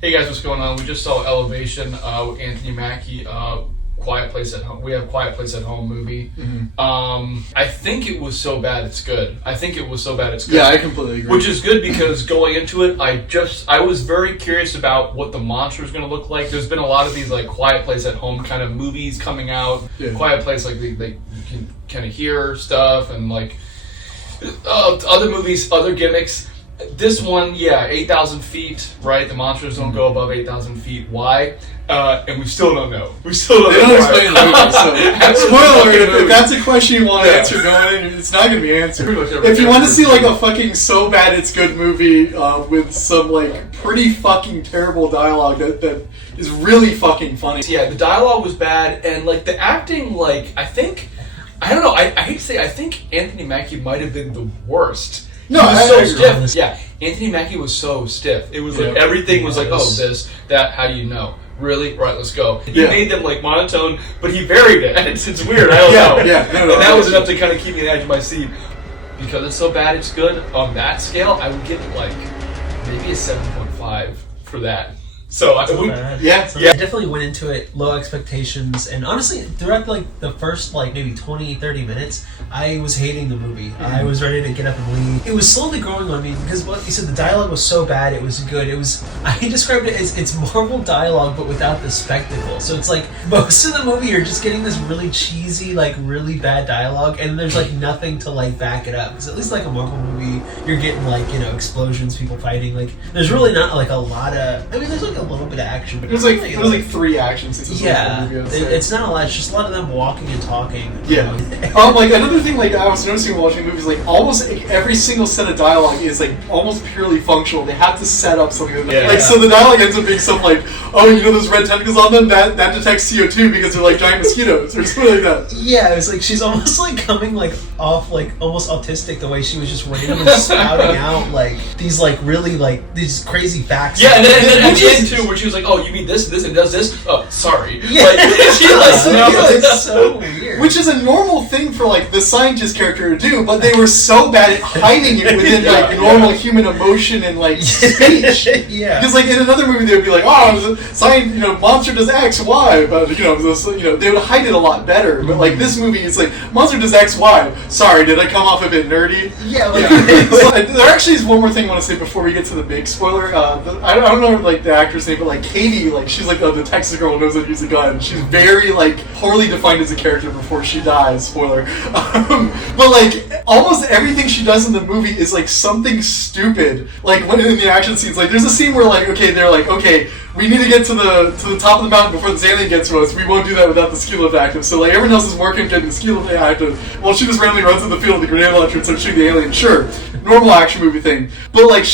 Hey guys, what's going on? We just saw Elevation with Anthony Mackie. Quiet Place at Home. We have Quiet Place at Home movie. Mm-hmm. I think it was so bad it's good. Yeah, I completely agree. Which is good because going into it, I was very curious about what the monster was going to look like. There's been a lot of these like Quiet Place at Home kind of movies coming out. Yeah. Quiet Place, like they you can kind of hear stuff and like other movies, other gimmicks. This one, 8,000 feet, right? The monsters don't go above 8,000 feet. Why? And we still don't know. They don't explain the movie, so spoiler, if that's a question you want to answer going in, it's not going to be answered. If you want to see like a fucking so bad it's good movie with some like pretty fucking terrible dialogue that is really fucking funny. Yeah, the dialogue was bad, and like the acting, like I don't know. I hate to say, I think Anthony Mackie might have been the worst. No, he was so agree. stiff. Yeah, Anthony Mackie was so stiff. It was like Yeah. everything was like, oh, this, that. How do you know? Really? Right, let's go. He Yeah. made them like monotone, but he varied it. And it's weird. I don't know. Yeah, no, and that was enough to kind of keep me on the edge of my seat. Because it's so bad, it's good. On that scale, I would give it like maybe a 7.5 for that. So I would. I definitely went into it low expectations, and honestly, throughout like the first like maybe 20-30 minutes, I was hating the movie. I was ready to get up and leave. It was slowly growing on me because what you said, the dialogue was so bad. It was good. I described it as it's Marvel dialogue but without the spectacle. So it's like most of the movie you're just getting this really cheesy, like really bad dialogue, and there's like nothing to like back it up. Because at least like a Marvel movie, you're getting like explosions, people fighting. Like there's really not like a lot of. I mean, there's like a little bit of action, but It was like 3 action sequences. yeah, Movie, I'd say. it's not a lot. It's just a lot of them walking and talking. Yeah. Like another thing, like I was noticing while watching movies, like almost every single set of dialogue is like almost purely functional. They have to set up something. Like so, the dialogue ends up being something like, "Oh, those red tentacles on them that detects CO2 because they're like giant mosquitoes," or something like that. Yeah, it was like she's almost like coming like off like almost autistic the way she was just randomly spouting out like these like really like these crazy facts. Yeah, and then at the end too, where she was like, "Oh, you mean this, and does this? Oh, sorry." Yeah, Like, she like, it's so weird. Which is a normal thing for like the scientist character to do, but they were so bad at hiding it within like normal human emotion and like speech. Yeah. Because like in another movie they would be like, "Oh, science, monster does X, Y," but they would hide it a lot better. But like this movie, it's like monster does X, Y. Sorry, did I come off a bit nerdy? Yeah. There actually is one more thing I want to say before we get to the big spoiler. I don't know like the actress name, but like Katie, like she's like the Texas girl who knows how to use a gun. She's very like poorly defined as a character before she dies. Spoiler. But like almost everything she does in the movie is like something stupid. Like when in the action scenes, like there's a scene where like they're like, okay, we need to get to the top of the mountain before this alien gets to us. We won't do that without the ski lift active. So like everyone else is working getting the ski lift active. Well, she just randomly runs in the field with the grenade launcher and starts shooting the alien. Sure, normal action movie thing. But like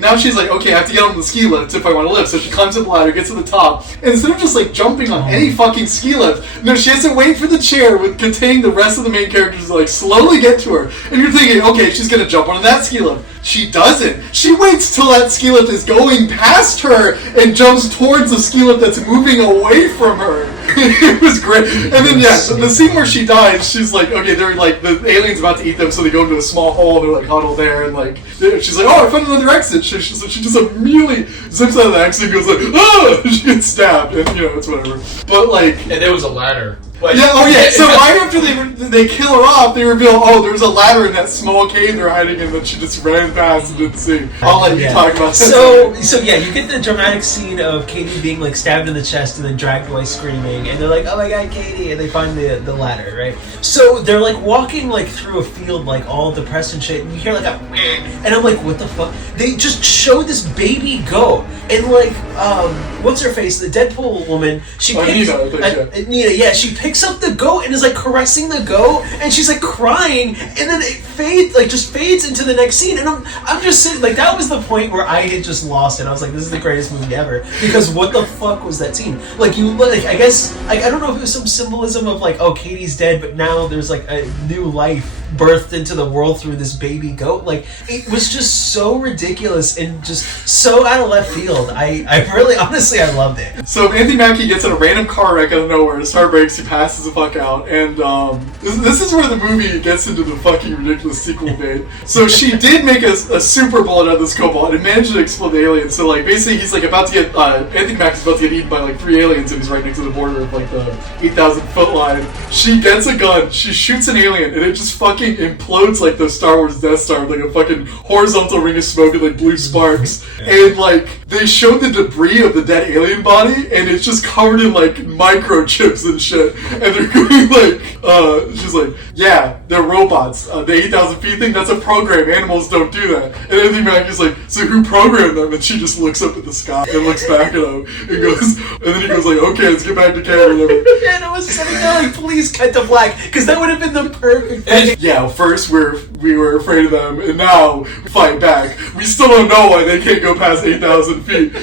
now she's like, okay, I have to get on the ski lift if I want to live. So she climbs up the ladder, gets to the top, and instead of just like jumping on any fucking ski lift, no, she has to wait for the chair containing the rest of the main characters to like slowly get to her. And you're thinking, okay, she's gonna jump onto that ski lift. She doesn't. She waits till that ski lift is going past her and jumps towards the ski lift that's moving away from her. It was great. And then the scene where she dies, she's like, okay, they're like the alien's about to eat them, so they go into a small hole and they're like huddled there, and like she's like, oh, I found another exit. She just immediately zips out of the exit and goes like, oh, she gets stabbed, and it's whatever. But like, and there was a ladder. Like, So right after they kill her off, they reveal, oh, there's a ladder in that small cave they're hiding in that she just ran past and didn't see. I'll let you talk about that. So yeah, you get the dramatic scene of Katie being like stabbed in the chest and then dragged away screaming, and they're like, oh my god, Katie, and they find the ladder, right? So they're like walking like through a field like all depressed and shit, and you hear like a and I'm like, what the fuck? They just showed this baby goat, and like what's her face, the Deadpool woman, she picks Nina, she picks up the goat and is like caressing the goat, and she's like crying, and then it fades into the next scene, and I'm just sitting like, that was the point where I had just lost it. I was like, this is the greatest movie ever, because what the fuck was that scene? Like I guess I don't know if it was some symbolism of like, oh, Katie's dead, but now there's like a new life birthed into the world through this baby goat. Like, it was just so ridiculous and just so out of left field. I really, honestly, I loved it. So Anthony Mackie gets in a random car wreck out of nowhere. His heart breaks. He passes the fuck out, and this is where the movie gets into the fucking ridiculous sequel bait. So she did make a super bullet out of this cobalt and managed to explode the alien. So like basically he's like about to get Anthony Mackie's about to get eaten by like 3 aliens, and he's right next to the border of like the 8,000 foot line. She gets a gun. She shoots an alien, and it just fucking implodes like the Star Wars Death Star, with like a fucking horizontal ring of smoke and like blue sparks. And like they showed the debris of the dead alien body, and it's just covered in like microchips and shit. And they're going like, she's like, yeah, they're robots. The 8,000 feet thing, that's a program. Animals don't do that. And Anthony Mackie's like, so who programmed them? And she just looks up at the sky and looks back at him and goes, and then he goes like, okay, let's get back to camera. And I was sitting there like, please cut to black, because that would have been the perfect thing. Yeah, first we were afraid of them, and now we fight back. We still don't know why they can't go past 8,000 feet.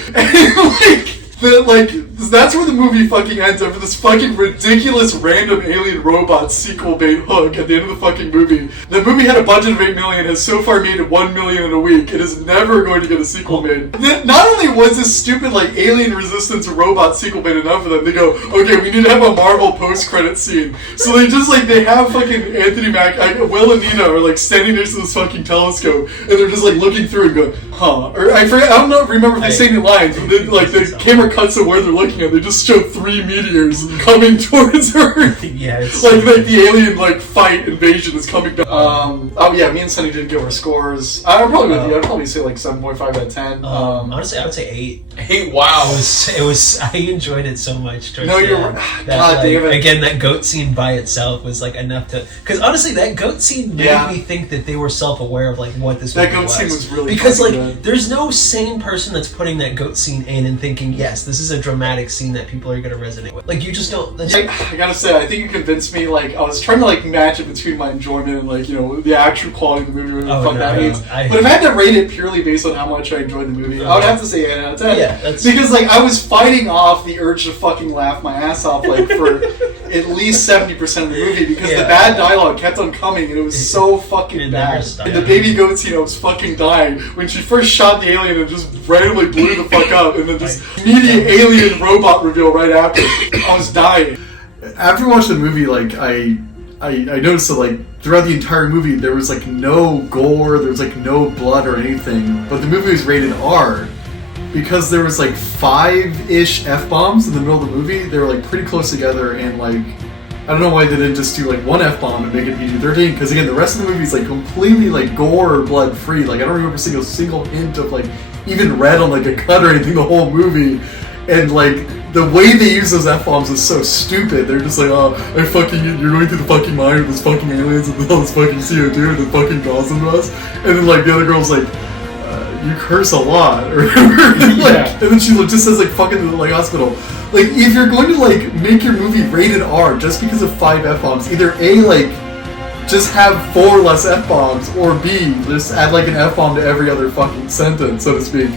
And that's where the movie fucking ends, over this fucking ridiculous random alien robot sequel bait hook at the end of the fucking movie. The movie had a budget of $8 million, has so far made $1 million in a week. It is never going to get a sequel made. Not only was this stupid like alien resistance robot sequel bait enough for them, they go, okay, we need to have a Marvel post-credit scene. So they just like, they have fucking Anthony Mackie, Will and Nina are like standing next to this fucking telescope, and they're just like looking through and going, huh? Or I forget, I don't know, remember if they say any lines, but then like the camera cuts to where they're looking at, they just show 3 meteors coming towards Earth. Yeah, it's like the alien like fight invasion is coming down. Oh yeah, me and Sunny didn't give our scores. I'm probably with you. I'd probably say like 7.5 out of 10. Honestly, I would say 8. Hey, wow. It was. I enjoyed it so much. No, you're that, God like, damn it. Again, that goat scene by itself was like enough to. Because honestly, that goat scene made me think that they were self-aware of like what this movie was. That goat scene was really because like good. There's no sane person that's putting that goat scene in and thinking, yes, this is a dramatic scene that people are going to resonate with. Like you just don't. I gotta say, I think you convinced me. Like I was trying to like match it between my enjoyment and like the actual quality of the movie. But if I had to rate it purely based on how much I enjoyed the movie, I would have to say 8 out of 10. Yeah, that's because like I was fighting off the urge to fucking laugh my ass off like for at least 70% of the movie, because the bad dialogue kept on coming and it was so fucking bad. And the baby goat scene, I was fucking dying when she first shot the alien and just randomly blew the fuck up, and then just immediate alien robot reveal right after. I was dying. After watching the movie, like I noticed that like throughout the entire movie there was like no gore, there was like no blood or anything, but the movie was rated R because there was like 5-ish F-bombs in the middle of the movie. They were like pretty close together, and like I don't know why they didn't just do like one F-bomb and make it PG-13, because again the rest of the movie is like completely like gore or blood free. Like I don't remember seeing a single hint of like even red on like a cut or anything the whole movie. And like the way they use those F-bombs is so stupid. They're just like, oh, you're going through the fucking mind with this fucking aliens and all this fucking CO2 and it fucking draws them to us. And then like the other girl's like, you curse a lot, or and then she just says like fucking like hospital. Like if you're going to like make your movie rated R just because of 5 F-bombs, either A, like just have 4 less F-bombs, or B, just add like an F-bomb to every other fucking sentence, so to speak.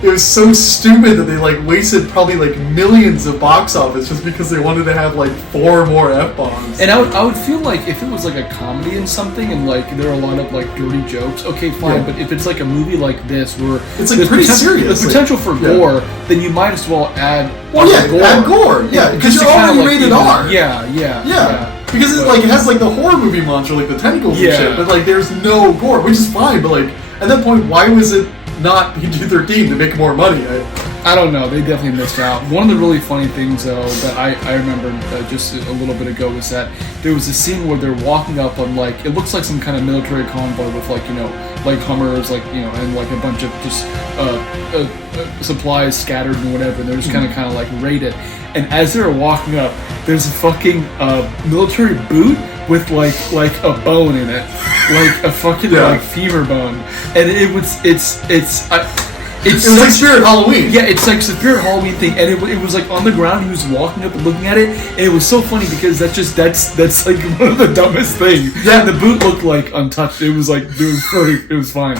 It was so stupid that they like wasted probably like millions of box office just because they wanted to have like 4 more F-bombs. And I would feel like if it was like a comedy and something and like there are a lot of like dirty jokes, okay, fine. But if it's like a movie like this where it's like pretty serious, the potential for gore, then you might as well add gore. Add gore, because you're already rated R. Yeah. Because it like it has like the horror movie monster, like the tentacles and shit, but like there's no gore, which is fine. But like at that point, why was it not PG-13 to make more money? I don't know. They definitely missed out. One of the really funny things, though, that I remember just a little bit ago was that there was a scene where they're walking up on like, it looks like some kind of military convoy with like, like Hummers, like, and like a bunch of just supplies scattered and whatever. And they're just kind of like raided. And as they're walking up, there's a fucking military boot with like a bone in it, like a fucking like femur bone, and it's like Spirit Halloween. Yeah, it's like Spirit Halloween thing, and it was like on the ground. He was walking up and looking at it, and it was so funny because that's like one of the dumbest things. Yeah, and the boot looked like untouched. It was like it was fine.